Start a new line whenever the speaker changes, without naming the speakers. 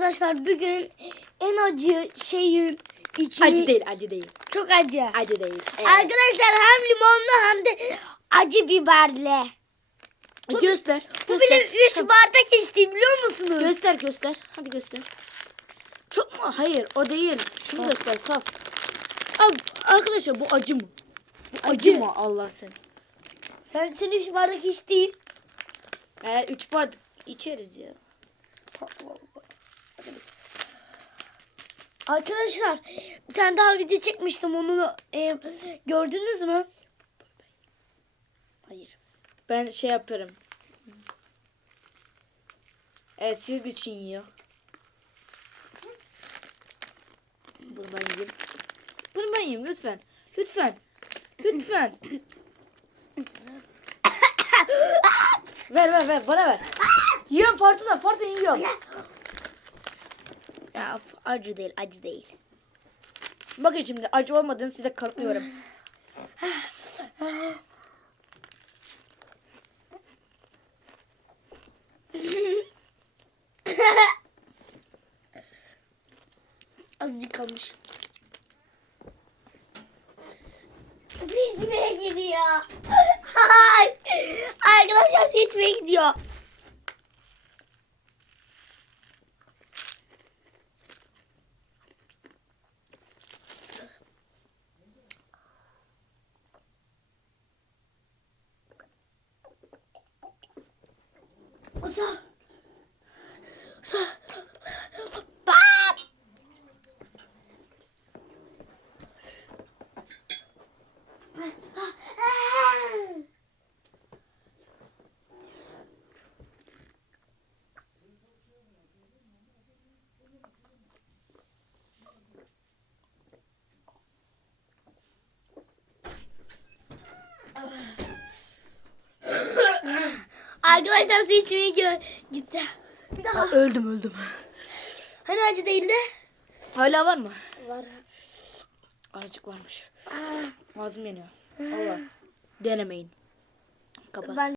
arkadaşlar bugün en acı şeyin içini...
Acı değil, acı değil.
Çok acı.
Acı değil. Evet.
Arkadaşlar hem limonlu hem de acı biberli. bu-
göster.
Bu
göster.
bile 3 bardak içti biliyor musunuz?
Göster göster. Hadi göster. Çok mu? Hayır o değil. Şunu
Ha.
göster saf. Abi, arkadaşlar bu acı mı? Bu acı,
Acı.
mı Allah sen?
Sen sen 3 bardak içtin.
Ee, üç bardak içeriz ya.
Arkadaşlar bir tane daha video çekmiştim onu e, gördünüz mü?
Hayır. Ben şey yaparım. Evet siz için yiyor. Bunu ben yiyeyim. Bunu ben yiyeyim lütfen. Lütfen. Lütfen. ver ver ver bana ver. Yiyorum Fortuna Fortuna yiyorum. Ya acı değil acı değil. Bakın şimdi acı olmadığını size kanıtlıyorum.
Azıcık kalmış. Seçmeye gidiyor. Arkadaşlar seçmeye gidiyor. Yeah. Arkadaşlar su içmeye gö- gitti. Bir daha.
öldüm öldüm.
Hani acı değil de?
Hala var mı?
Var.
Azıcık varmış. Ağzım yanıyor. Allah. Denemeyin. Kapat.
Ben